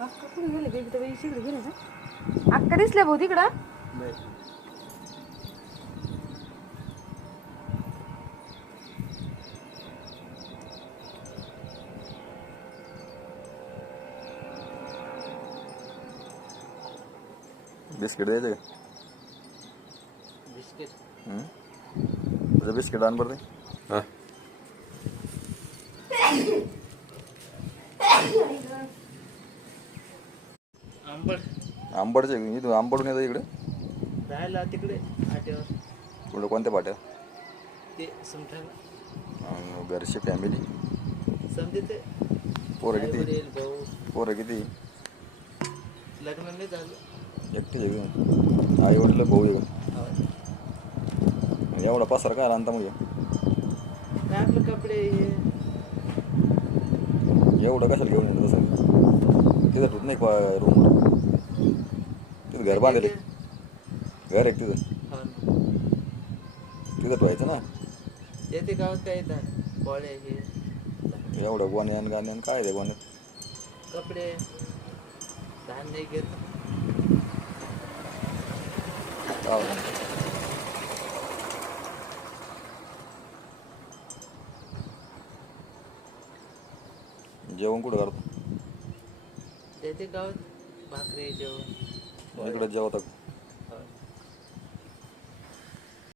अक्का कुठे गेले बेबी तर बाई शिकडे गेले ना अक्का दिसल्या भाऊ तिकडं बिस्किट द्यायचं का? बिस्किट तुझं बिस्किट आण बरं ते. हां आंबट आंबडचे इथं आंबडून येतं इकडे राहायला तिकडे आट्यावर कुठं कोणत्या पाट्या ते समजायला घरची फॅमिली समजे ते पोरं आई किती वडील भाऊ पोरं किती लग्न नाही झालं एकटीच आहे आई वडील भाऊ आहे हो. का एवढा पसार काय आणता मग काय आपले कपडे हे एवढं कशाला घेऊन येतं तसं तिथं ठुत नाही रूम तिथं घर बांधले घर एक तिथं हो ना. तिथं ठेवायचं ना येते गावात काय येतात बॉळे हे एवढं गोण्यान गाण्यान काय ते गोण्यात कपडे धान्य घेत हो. जेवण कुठं करतो येते गावात भाकरी जेवण इकडं जेवतात